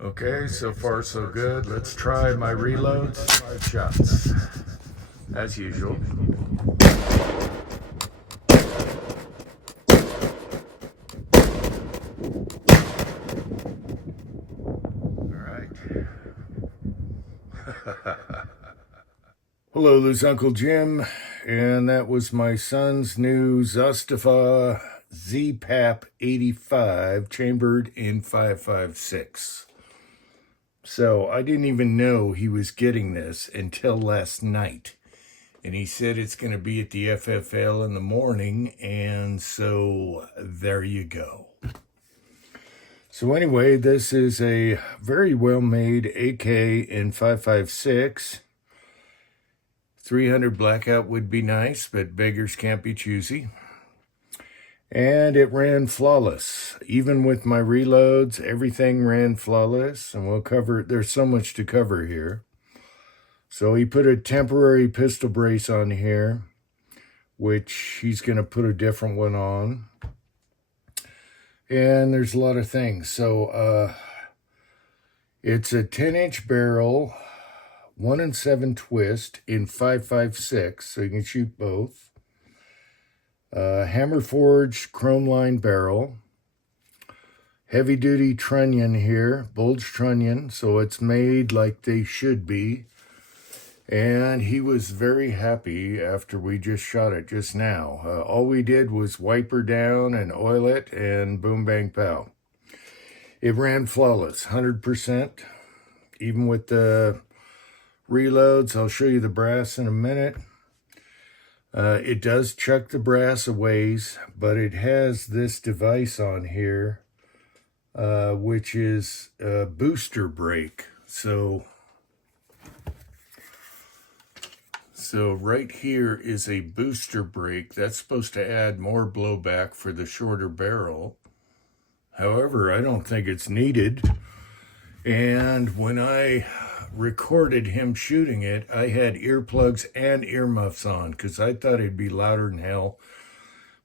Okay, so far so good. Let's try my reloads. 5 shots, as usual. All right. Hello, this is Uncle Jim, and that was my son's new Zastava Z Pap 85, chambered in 5.56. So I didn't even know he was getting this until last night. And he said it's going to be at the FFL in the morning, and so there you go. So anyway, this is a very well-made AK in 5.56. 300 blackout would be nice, but beggars can't be choosy. And it ran flawless. Even with my reloads, everything ran flawless. And we'll cover, there's so much to cover here. So he put a temporary pistol brace on here, which he's going to put a different one on. And there's a lot of things. So it's a 10-inch barrel, 1 7 twist in 5.56, so you can shoot both. Hammer forged chrome lined barrel. Heavy duty trunnion here, bulge trunnion, so it's made like they should be. And he was very happy after we just shot it just now. All we did was wipe her down and oil it, and boom, bang, pow. It ran flawless, 100%, even with the reloads. I'll show you the brass in a minute. It does chuck the brass a ways, but it has this device on here, which is a booster brake. So right here is a booster brake. That's supposed to add more blowback for the shorter barrel. However, I don't think it's needed. And when I recorded him shooting it, I had earplugs and earmuffs on because I thought it'd be louder than hell.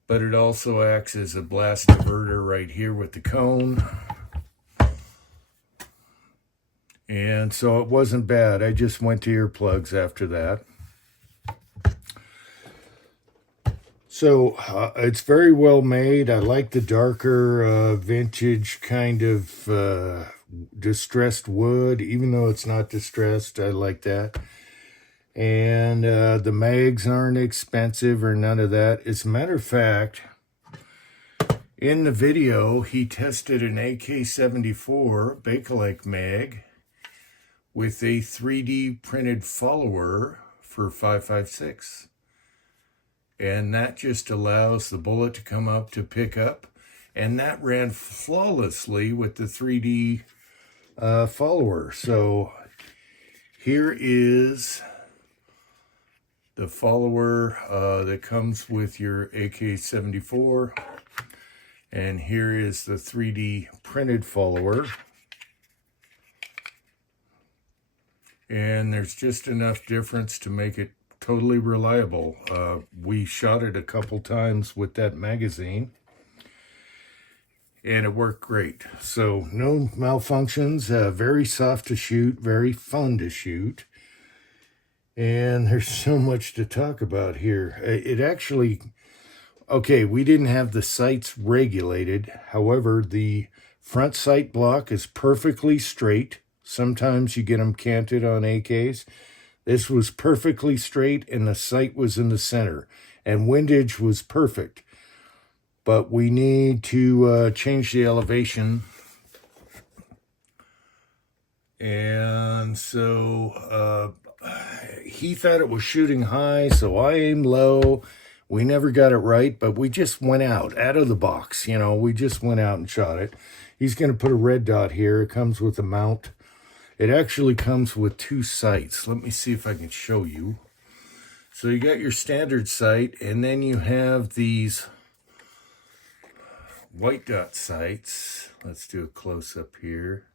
But it also acts as a blast diverter right here with the cone. And so it wasn't bad. I just went to earplugs after that. So it's very well made. I like the darker vintage kind of distressed wood. Even though it's not distressed, I like that. And the mags aren't expensive or none of that. As a matter of fact, in the video, he tested an AK-74 Bakelite mag with a 3D printed follower for 5.56. And that just allows the bullet to come up to pick up. And that ran flawlessly with the 3D follower. So here is the follower that comes with your AK-74. And here is the 3D printed follower. And there's just enough difference to make it totally reliable. We shot it a couple times with that magazine, and it worked great. So no malfunctions, very soft to shoot, very fun to shoot. And there's so much to talk about here. It actually, okay, we didn't have the sights regulated. However, the front sight block is perfectly straight. Sometimes you get them canted on AKs. This was perfectly straight, and the sight was in the center, and windage was perfect. But we need to change the elevation. And so he thought it was shooting high, so I aimed low. We never got it right, but we just went out of the box. You know, we just went out and shot it. He's going to put a red dot here. It comes with a mount. It actually comes with 2 sights. Let me see if I can show you. So you got your standard sight, and then you have these white dot sights. Let's do a close-up here.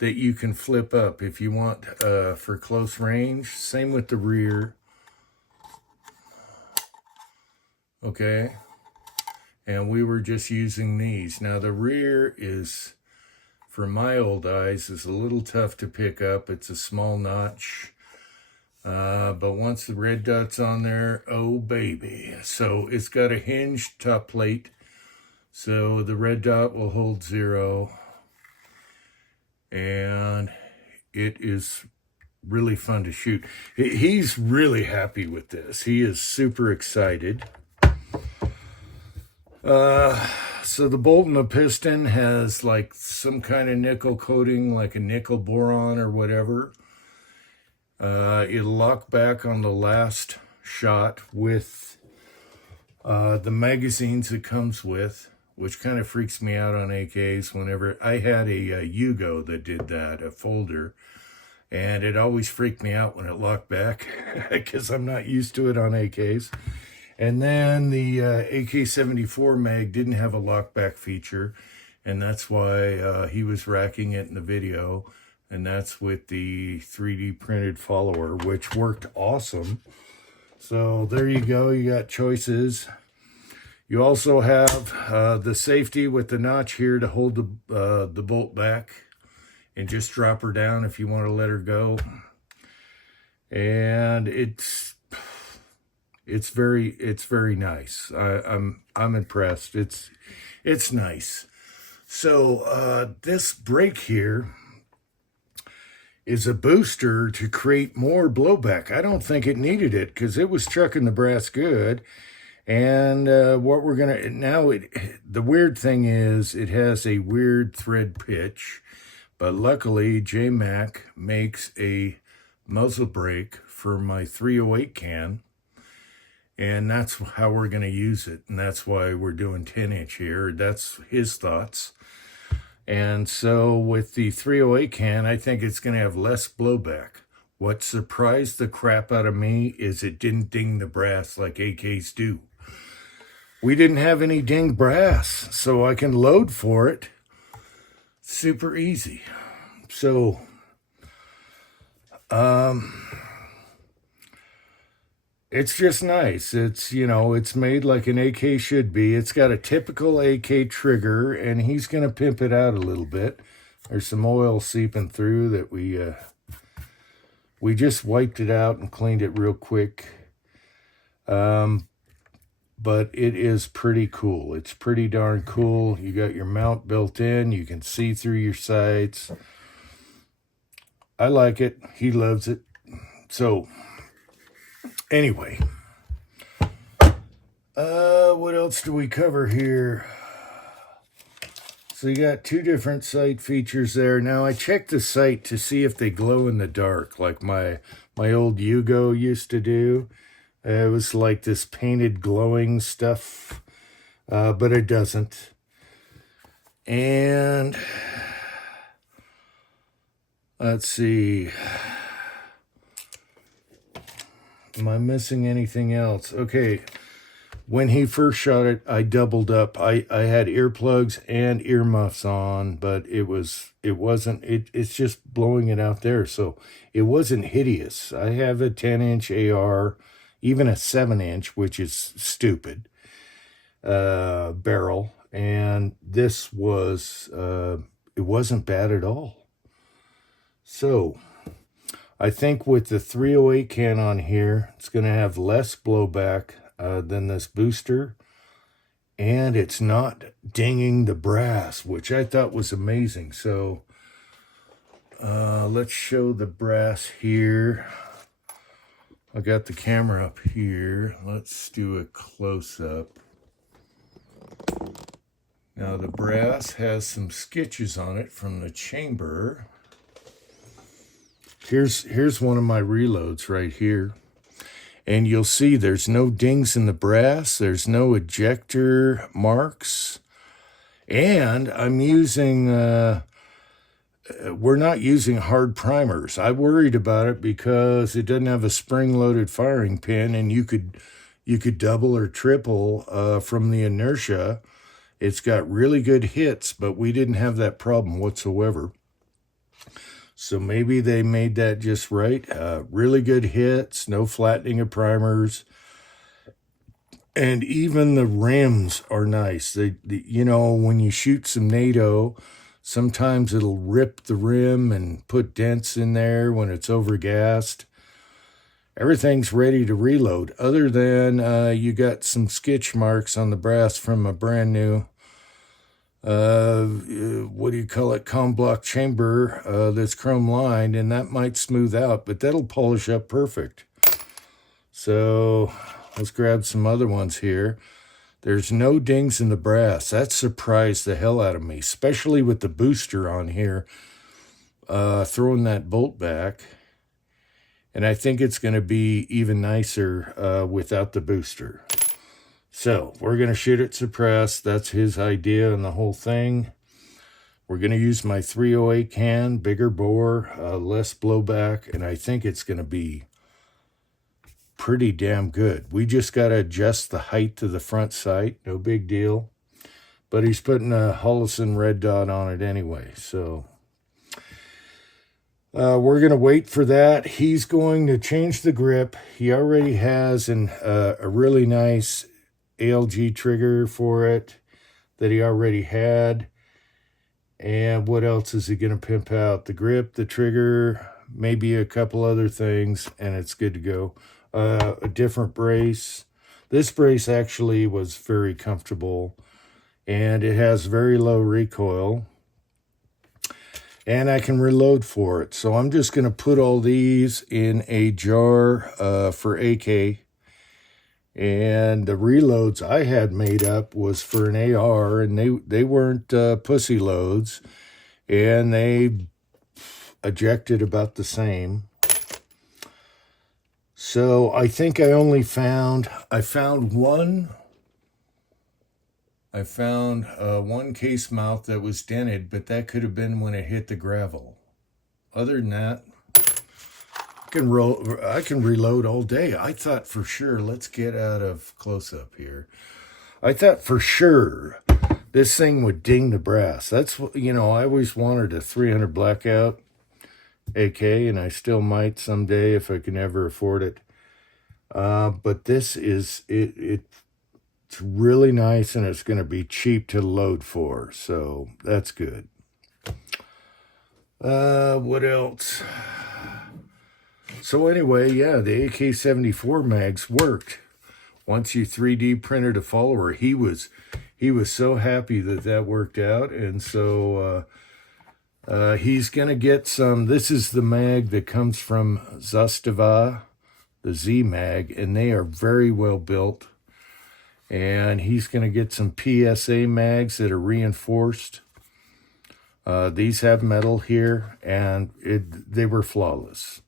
That you can flip up if you want for close range. Same with the rear. Okay. And we were just using these. Now the rear is for my old eyes, is a little tough to pick up. It's a small notch. But once the red dot's on there, oh baby. So it's got a hinged top plate. So the red dot will hold 0. And it is really fun to shoot. He's really happy with this. He is super excited. So the bolt and the piston has like some kind of nickel coating, like a nickel boron or whatever. It'll lock back on the last shot with the magazines it comes with, which kind of freaks me out on AKs. Whenever I had a Yugo that did that, a folder, and it always freaked me out when it locked back because I'm not used to it on AKs. And then the AK-74 mag didn't have a lockback feature, and that's why he was racking it in the video. And that's with the 3D printed follower, which worked awesome. So there you go. You got choices. You also have the safety with the notch here to hold the bolt back and just drop her down if you want to let her go. And it's very nice. I'm impressed. It's nice. So this brake here is a booster to create more blowback. I don't think it needed it because it was trucking the brass good. And what we're gonna now, the weird thing is it has a weird thread pitch, but luckily J-Mac makes a muzzle brake for my 308 can, and that's how we're gonna use it, and that's why we're doing 10-inch here. That's his thoughts. And so with the 308 can, I think it's gonna have less blowback. What surprised the crap out of me is it didn't ding the brass like AKs do. We didn't have any ding brass, so I can load for it super easy. So, it's just nice. It's, you know, it's made like an AK should be. It's got a typical AK trigger, and he's going to pimp it out a little bit. There's some oil seeping through that we just wiped it out and cleaned it real quick. But it is pretty cool. It's pretty darn cool. You got your mount built in. You can see through your sights. I like it. He loves it. So, anyway. What else do we cover here? So you got 2 different sight features there. Now, I checked the sight to see if they glow in the dark, like my old Yugo used to do. It was like this painted glowing stuff, but it doesn't. And let's see. Am I missing anything else? Okay. When he first shot it, I doubled up. I had earplugs and earmuffs on, but it's just blowing it out there. So it wasn't hideous. I have a 10-inch AR, even a 7-inch, which is stupid, barrel. And this was, it wasn't bad at all. So I think with the 308 can on here, it's going to have less blowback than this booster. And it's not dinging the brass, which I thought was amazing. So let's show the brass here. I got the camera up here. Let's do a close-up. Now the brass has some sketches on it from the chamber. Here's one of my reloads right here. And you'll see there's no dings in the brass. There's no ejector marks. And I'm using, we're not using hard primers. I worried about it because it doesn't have a spring-loaded firing pin, and you could double or triple from the inertia. It's got really good hits, but we didn't have that problem whatsoever. So maybe they made that just right. Really good hits, no flattening of primers. And even the rims are nice. You know, when you shoot some NATO, Sometimes it'll rip the rim and put dents in there when it's overgassed. Everything's ready to reload, other than you got some sketch marks on the brass from a brand new, what do you call it, com block chamber that's chrome lined, and that might smooth out, but that'll polish up perfect. So let's grab some other ones here. There's no dings in the brass. That surprised the hell out of me, especially with the booster on here, throwing that bolt back. And I think it's going to be even nicer without the booster. So we're going to shoot it suppressed. That's his idea on the whole thing. We're going to use my 308 can, bigger bore, less blowback, and I think it's going to be pretty damn good. We just got to adjust the height to the front sight. No big deal. But he's putting a Hollison red dot on it anyway, so we're going to wait for that. He's going to change the grip. He already has a really nice ALG trigger for it that he already had. And what else is he going to pimp out? The grip, the trigger, maybe a couple other things, and it's good to go. A different brace. This brace actually was very comfortable, and it has very low recoil. And I can reload for it. So I'm just going to put all these in a jar for AK. And the reloads I had made up was for an AR, and they weren't pussy loads. And they ejected about the same. So I think I found one case mouth that was dented, but that could have been when it hit the gravel. Other than that, I can reload all day. I thought for sure, let's get out of close-up here. I thought for sure this thing would ding the brass. That's, I always wanted a 300 blackout AK, and I still might someday if I can ever afford it. But this is, it's really nice, and it's going to be cheap to load for, so that's good. What else? So anyway, yeah, the AK-74 mags worked. Once you 3D printed a follower, he was so happy that worked out, and so he's going to get some. This is the mag that comes from Zastava, the Z mag, and they are very well built. And he's going to get some PSA mags that are reinforced. These have metal here, and they were flawless.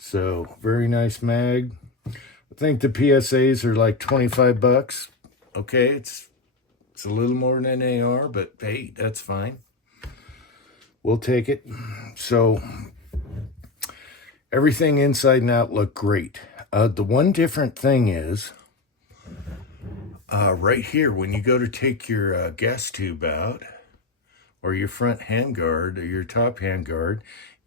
So, very nice mag. I think the PSAs are like 25 bucks. Okay, it's a little more than an AR, but hey, that's fine. We'll take it. So, everything inside and out looked great. The one different thing is, right here, when you go to take your gas tube out, or your front handguard, or your top handguard,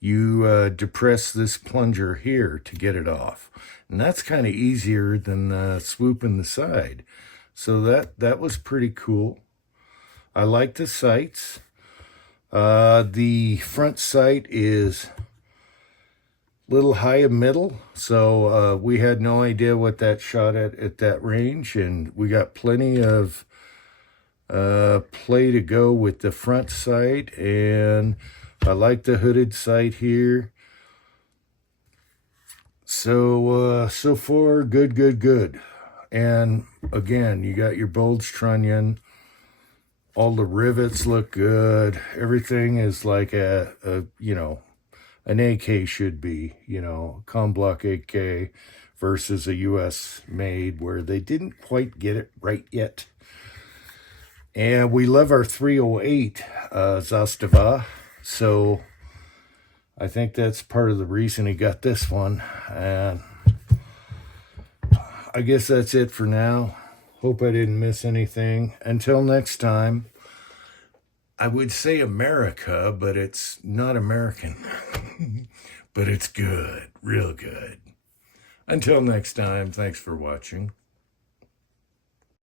you depress this plunger here to get it off. And that's kind of easier than swooping the side. So that was pretty cool. I like the sights. The front sight is a little high and middle, so we had no idea what that shot at that range, and we got plenty of play to go with the front sight, and I like the hooded sight here. So so far, good. And again, you got your bulge trunnion. All the rivets look good. Everything is like an AK should be, com block AK versus a US made where they didn't quite get it right yet. And we love our 308 Zastava, so I think that's part of the reason he got this one. And I guess that's it for now. Hope I didn't miss anything. Until next time, I would say America, but it's not American. But it's good, real good. Until next time, thanks for watching.